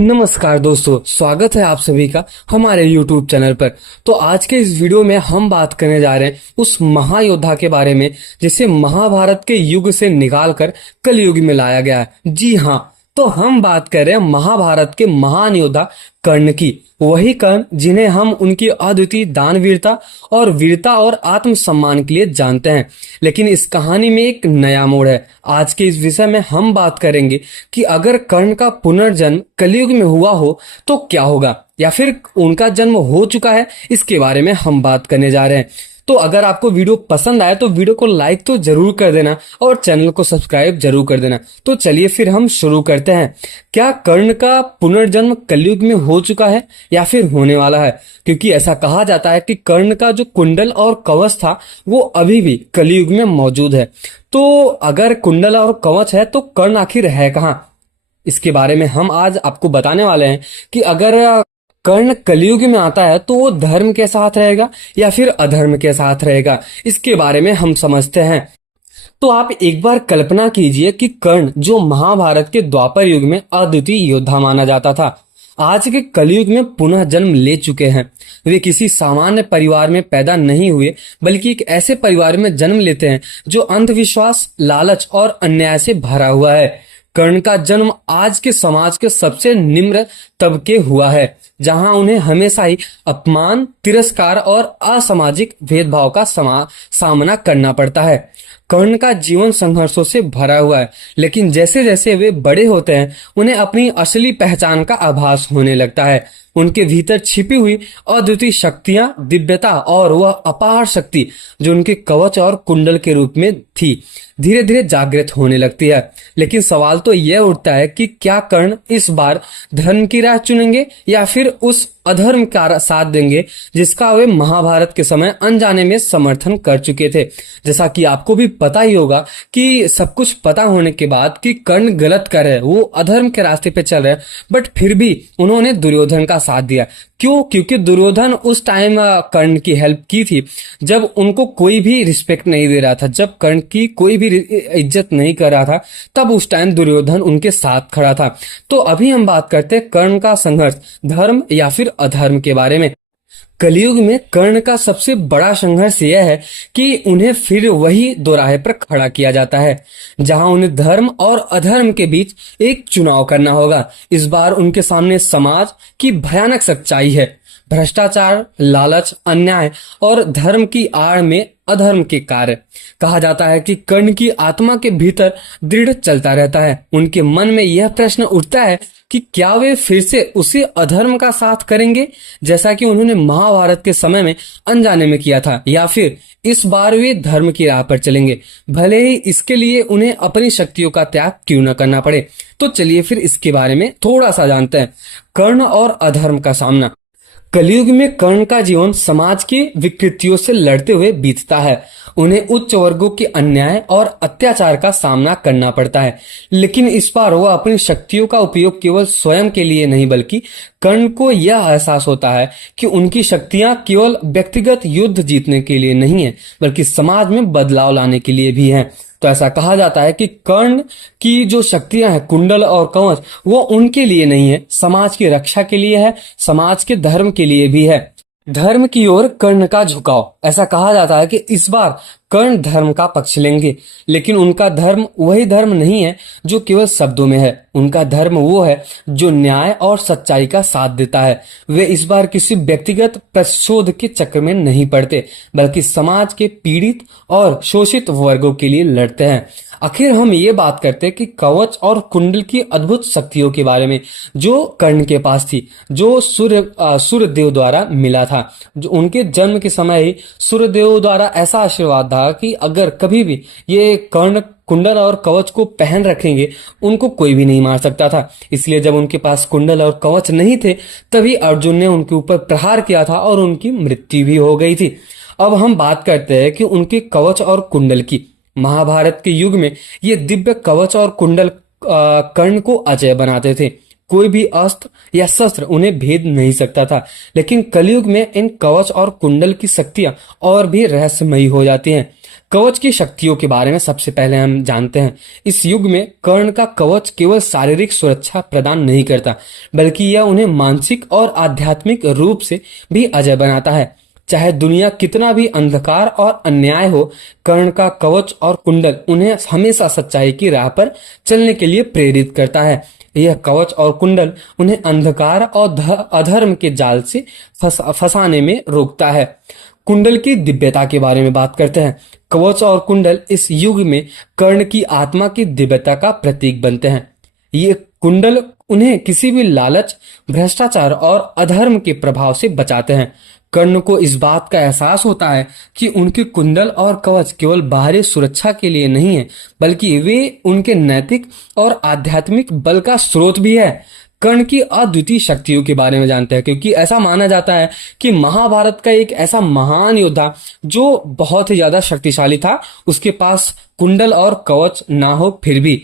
नमस्कार दोस्तों, स्वागत है आप सभी का हमारे YouTube चैनल पर। तो आज के इस वीडियो में हम बात करने जा रहे हैं उस महायोद्धा के बारे में जिसे महाभारत के युग से निकालकर कलयुग में लाया गया है। जी हाँ, तो हम बात कर रहे हैं महाभारत के महान योद्धा कर्ण की। वही कर्ण जिन्हें हम उनकी अद्वितीय दानवीरता और वीरता और आत्मसम्मान के लिए जानते हैं। लेकिन इस कहानी में एक नया मोड़ है। आज के इस विषय में हम बात करेंगे कि अगर कर्ण का पुनर्जन्म कलयुग में हुआ हो तो क्या होगा, या फिर उनका जन्म हो चुका है, इसके बारे में हम बात करने जा रहे हैं। तो अगर आपको वीडियो पसंद आए तो वीडियो को लाइक तो जरूर कर देना और चैनल को सब्सक्राइब जरूर कर देना। तो चलिए फिर हम शुरू करते हैं। क्या कर्ण का पुनर्जन्म कलयुग में हो चुका है या फिर होने वाला है? क्योंकि ऐसा कहा जाता है कि कर्ण का जो कुंडल और कवच था वो अभी भी कलयुग में मौजूद है। तो अगर कुंडल और कवच है तो कर्ण आखिर है कहाँ, इसके बारे में हम आज आपको बताने वाले हैं कि अगर कर्ण कलयुग में आता है तो वो धर्म के साथ रहेगा या फिर अधर्म के साथ रहेगा, इसके बारे में हम समझते हैं। तो आप एक बार कल्पना कीजिए कि कर्ण जो महाभारत के द्वापर युग में अद्वितीय योद्धा माना जाता था, आज के कलयुग में पुनः जन्म ले चुके हैं। वे किसी सामान्य परिवार में पैदा नहीं हुए, बल्कि एक ऐसे परिवार में जन्म लेते हैं जो अंधविश्वास, लालच और अन्याय से भरा हुआ है। कर्ण का जन्म आज के समाज के सबसे निम्न तबके हुआ है, जहां उन्हें हमेशा ही अपमान, तिरस्कार और असामाजिक भेदभाव का सामना करना पड़ता है। कर्ण का जीवन संघर्षों से भरा हुआ है, लेकिन जैसे जैसे वे बड़े होते हैं उन्हें अपनी असली पहचान का आभास होने लगता है। उनके भीतर छिपी हुई अद्वितीय शक्तियां, दिव्यता और वह अपार शक्ति जो उनके कवच और कुंडल के रूप में थी, धीरे धीरे जागृत होने लगती है। लेकिन सवाल तो यह उठता है कि क्या कर्ण इस बार धर्म की राह चुनेंगे या फिर उस अधर्म का साथ देंगे जिसका वे महाभारत के समय अनजाने में समर्थन कर चुके थे। जैसा कि आपको भी पता ही होगा कि सब कुछ पता होने के बाद कि कर्ण गलत कर रहे हैं, वो अधर्म के रास्ते पे चल रहे हैं, बट फिर भी उन्होंने दुर्योधन का साथ दिया। क्यों? क्योंकि दुर्योधन उस टाइम कर्ण की हेल्प की थी जब उनको कोई भी रिस्पेक्ट नहीं दे रहा था, जब कर्ण की कोई भी इज्जत नहीं कर रहा था, तब उस टाइम दुर्योधन उनके साथ खड़ा था। तो अभी हम बात करते हैं कर्ण का संघर्ष धर्म या फिर अधर्म के बारे में। कलयुग में कर्ण का सबसे बड़ा संघर्ष यह है कि उन्हें फिर वही दोराहे पर खड़ा किया जाता है, जहां उन्हें धर्म और अधर्म के बीच एक चुनाव करना होगा। इस बार उनके सामने समाज की भयानक सच्चाई है। भ्रष्टाचार, लालच, अन्याय और धर्म की आड़ में अधर्म के कार्य। कहा जाता है कि कर्ण की आत्मा के भीतर दृढ़ चलता रहता है। उनके मन में यह प्रश्न उठता है कि क्या वे फिर से उसी अधर्म का साथ करेंगे जैसा कि उन्होंने महाभारत के समय में अनजाने में किया था, या फिर इस बार वे धर्म की राह पर चलेंगे, भले ही इसके लिए उन्हें अपनी शक्तियों का त्याग क्यों न करना पड़े। तो चलिए फिर इसके बारे में थोड़ा सा जानते हैं। कर्ण और अधर्म का सामना। कलयुग में कर्ण का जीवन समाज की विकृतियों से लड़ते हुए बीतता है। उन्हें उच्च वर्गों के अन्याय और अत्याचार का सामना करना पड़ता है, लेकिन इस बार वह अपनी शक्तियों का उपयोग केवल स्वयं के लिए नहीं, बल्कि कर्ण को यह एहसास होता है कि उनकी शक्तियां केवल व्यक्तिगत युद्ध जीतने के लिए नहीं है, बल्कि समाज में बदलाव लाने के लिए भी हैं। तो ऐसा कहा जाता है कि कर्ण की जो शक्तियां हैं, कुंडल और कवच, वो उनके लिए नहीं है, समाज की रक्षा के लिए है, समाज के धर्म के लिए भी है। धर्म की ओर कर्ण का झुकाव। ऐसा कहा जाता है कि इस बार कर्ण धर्म का पक्ष लेंगे, लेकिन उनका धर्म वही धर्म नहीं है जो केवल शब्दों में है। उनका धर्म वो है जो न्याय और सच्चाई का साथ देता है। वे इस बार किसी व्यक्तिगत प्रतिशोध के चक्र में नहीं पड़ते, बल्कि समाज के पीड़ित और शोषित वर्गों के लिए लड़ते हैं। आखिर हम ये बात करते हैं कि कवच और कुंडल की अद्भुत शक्तियों के बारे में जो कर्ण के पास थी, जो सूर्यदेव द्वारा मिला था। जो उनके जन्म के समय ही सूर्यदेव द्वारा ऐसा आशीर्वाद था कि अगर कभी भी ये कर्ण कुंडल और कवच को पहन रखेंगे, उनको कोई भी नहीं मार सकता था। इसलिए जब उनके पास कुंडल और कवच नहीं थे, तभी अर्जुन ने उनके ऊपर प्रहार किया था और उनकी मृत्यु भी हो गई थी। अब हम बात करते हैं कि उनके कवच और कुंडल की। महाभारत के युग में ये दिव्य कवच और कुंडल कर्ण को अजय बनाते थे। कोई भी अस्त्र या शस्त्र उन्हें भेद नहीं सकता था। लेकिन कलयुग में इन कवच और कुंडल की शक्तियां और भी रहस्यमयी हो जाती हैं। कवच की शक्तियों के बारे में सबसे पहले हम जानते हैं। इस युग में कर्ण का कवच केवल शारीरिक सुरक्षा प्रदान नहीं करता, बल्कि यह उन्हें मानसिक और आध्यात्मिक रूप से भी अजय बनाता है। चाहे दुनिया कितना भी अंधकार और अन्याय हो, कर्ण का कवच और कुंडल उन्हें हमेशा सच्चाई की राह पर चलने के लिए प्रेरित करता है। यह कवच और कुंडल उन्हें अंधकार और अधर्म के जाल से फंसाने में रोकता है। कुंडल की दिव्यता के बारे में बात करते हैं। कवच और कुंडल इस युग में कर्ण की आत्मा की दिव्यता का प्रतीक बनते हैं। ये कुंडल उन्हें किसी भी लालच, भ्रष्टाचार और अधर्म के प्रभाव से बचाते हैं। कर्ण को इस बात का एहसास होता है कि उनके कुंडल और कवच केवल बाहरी सुरक्षा के लिए नहीं है, बल्कि वे उनके नैतिक और आध्यात्मिक बल का स्रोत भी है। कर्ण की अद्वितीय शक्तियों के बारे में जानते हैं, क्योंकि ऐसा माना जाता है कि महाभारत का एक ऐसा महान योद्धा जो बहुत ही ज्यादा शक्तिशाली था, उसके पास कुंडल और कवच ना हो, फिर भी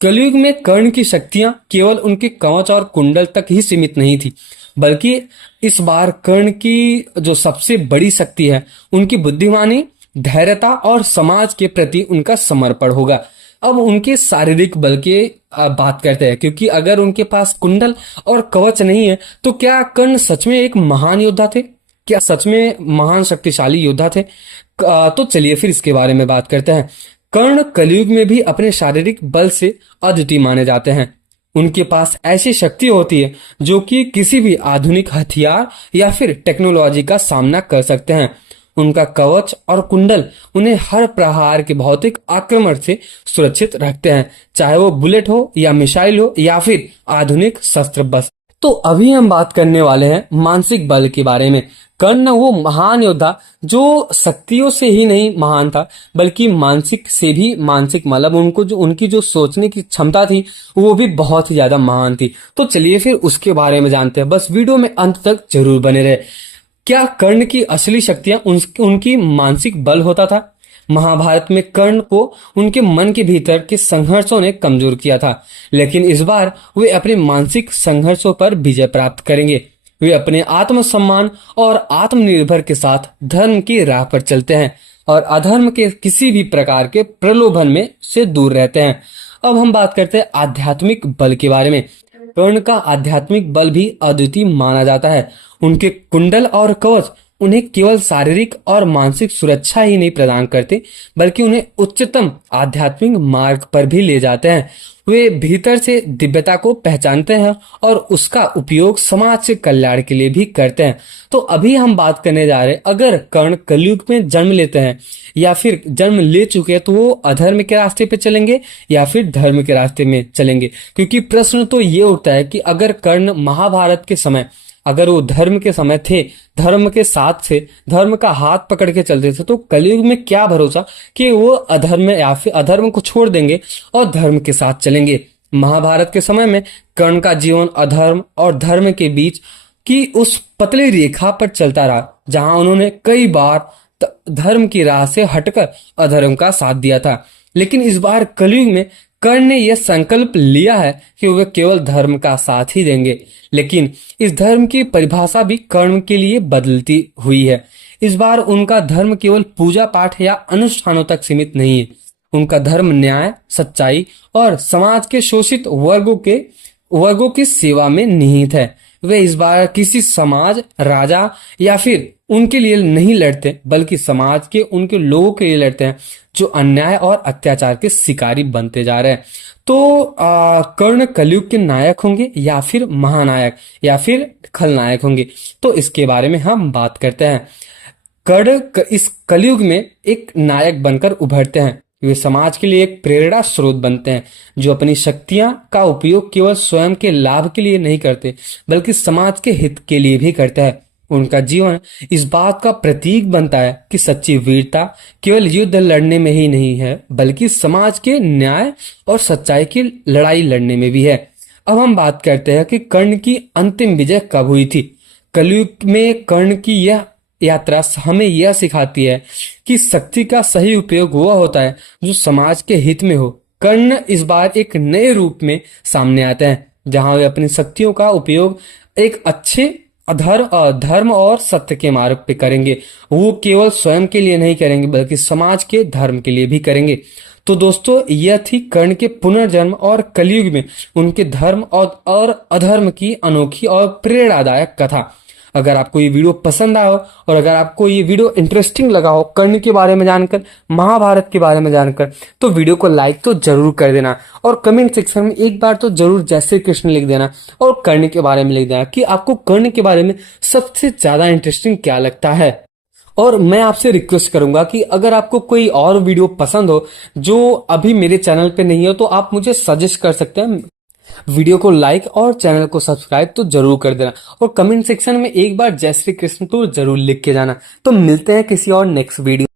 कलयुग में कर्ण की शक्तियां केवल उनके कवच और कुंडल तक ही सीमित नहीं थी, बल्कि इस बार कर्ण की जो सबसे बड़ी शक्ति है, उनकी बुद्धिमानी, धैर्यता और समाज के प्रति उनका समर्पण होगा। अब उनके शारीरिक बल की बात करते हैं, क्योंकि अगर उनके पास कुंडल और कवच नहीं है तो क्या कर्ण सच में एक महान योद्धा थे? क्या सच में महान शक्तिशाली योद्धा थे? तो चलिए फिर इसके बारे में बात करते हैं। कर्ण कलयुग में भी अपने शारीरिक बल से अद्वितीय माने जाते हैं। उनके पास ऐसी शक्ति होती है जो कि किसी भी आधुनिक हथियार या फिर टेक्नोलॉजी का सामना कर सकते हैं। उनका कवच और कुंडल उन्हें हर प्रहार के भौतिक आक्रमण से सुरक्षित रखते हैं, चाहे वो बुलेट हो या मिसाइल हो या फिर आधुनिक शस्त्र बस। तो अभी हम बात करने वाले हैं मानसिक बल के बारे में। कर्ण वो महान योद्धा जो शक्तियों से ही नहीं महान था, बल्कि मानसिक से भी, मानसिक मतलब उनको जो उनकी जो सोचने की क्षमता थी वो भी बहुत ही ज्यादा महान थी। तो चलिए फिर उसके बारे में जानते हैं, बस वीडियो में अंत तक जरूर बने रहे। क्या कर्ण की असली शक्तियां उनकी मानसिक बल होता था? महाभारत में कर्ण को उनके मन के भीतर के संघर्षों ने कमजोर किया था, लेकिन इस बार वे अपने मानसिक संघर्षों पर विजय प्राप्त करेंगे। वे अपने आत्मसम्मान और आत्मनिर्भर के साथ धर्म की राह पर चलते हैं और अधर्म के किसी भी प्रकार के प्रलोभन में से दूर रहते हैं। अब हम बात करते हैं आध्यात्मिक बल के बारे में। कर्ण का आध्यात्मिक बल भी अद्वितीय माना जाता है। उनके कुंडल और कवच उन्हें केवल शारीरिक और मानसिक सुरक्षा ही नहीं प्रदान करते, बल्कि उन्हें उच्चतम आध्यात्मिक मार्ग पर भी ले जाते हैं। वे भीतर से दिव्यता को पहचानते हैं और उसका उपयोग समाज से कल्याण के लिए भी करते हैं। तो अभी हम बात करने जा रहे हैं, अगर कर्ण कलयुग में जन्म लेते हैं या फिर जन्म ले चुके हैं, तो वो अधर्म के रास्ते पे चलेंगे या फिर धर्म के रास्ते में चलेंगे? क्योंकि प्रश्न तो ये उठता है कि अगर कर्ण महाभारत के समय, अगर वो धर्म के समय थे, धर्म के साथ थे, धर्म का हाथ पकड़ के चलते थे, तो कलयुग में क्या भरोसा कि वो अधर्म या फिर अधर्म को छोड़ देंगे और धर्म के साथ चलेंगे। महाभारत के समय में कर्ण का जीवन अधर्म और धर्म के बीच की उस पतली रेखा पर चलता रहा, जहां उन्होंने कई बार धर्म की राह से हटकर अधर्म का साथ दिया था। लेकिन इस बार कलयुग में कर्ण ने यह संकल्प लिया है कि वे केवल धर्म का साथ ही देंगे, लेकिन इस धर्म की परिभाषा भी कर्ण के लिए बदलती हुई है। इस बार उनका धर्म केवल पूजा पाठ या अनुष्ठानों तक सीमित नहीं है। उनका धर्म न्याय, सच्चाई और समाज के शोषित वर्गों की सेवा में निहित है। वे इस बार किसी समाज, राजा या फिर उनके लिए नहीं लड़ते, बल्कि समाज के उनके लोगों के लिए लड़ते हैं जो अन्याय और अत्याचार के शिकारी बनते जा रहे हैं। तो कर्ण कलयुग के नायक होंगे या फिर महानायक या फिर खलनायक होंगे? तो इसके बारे में हम बात करते हैं। कर्ण इस कलयुग में एक नायक बनकर उभरते हैं। वे समाज के लिए एक प्रेरणा स्रोत बनते हैं, जो अपनी शक्तियां का उपयोग केवल स्वयं के लाभ के लिए नहीं करते, बल्कि समाज के हित के लिए भी करते हैं। उनका जीवन इस बात का प्रतीक बनता है कि सच्ची वीरता केवल युद्ध लड़ने में ही नहीं है, बल्कि समाज के न्याय और सच्चाई की लड़ाई लड़ने में भी है। अब हम बात करते हैं कि कर्ण की अंतिम विजय कब हुई थी। कलयुग में कर्ण की यह यात्रा हमें यह सिखाती है कि शक्ति का सही उपयोग वह होता है जो समाज के हित में हो। कर्ण इस बार एक नए रूप में सामने आते हैं, जहां वे अपनी शक्तियों का उपयोग एक अच्छे धर्म और सत्य के मार्ग पे करेंगे। वो केवल स्वयं के लिए नहीं करेंगे बल्कि समाज के धर्म के लिए भी करेंगे। तो दोस्तों, यह थी कर्ण के पुनर्जन्म और कलयुग में उनके धर्म और अधर्म की अनोखी और प्रेरणादायक कथा। अगर आपको ये वीडियो पसंद आया हो और अगर आपको ये वीडियो इंटरेस्टिंग लगा हो कर्ण के बारे में जानकर, महाभारत के बारे में जानकर, तो वीडियो को लाइक तो जरूर कर देना और कमेंट सेक्शन में एक बार तो जरूर जय श्री कृष्ण लिख देना और कर्ण के बारे में लिख देना कि आपको कर्ण के बारे में सबसे ज्यादा इंटरेस्टिंग क्या लगता है। और मैं आपसे रिक्वेस्ट करूंगा कि अगर आपको कोई और वीडियो पसंद हो जो अभी मेरे चैनल पे नहीं हो तो आप मुझे सजेस्ट कर सकते हैं। वीडियो को लाइक और चैनल को सब्सक्राइब तो जरूर कर देना और कमेंट सेक्शन में एक बार जय श्री कृष्ण तो जरूर लिख के जाना। तो मिलते हैं किसी और नेक्स्ट वीडियो।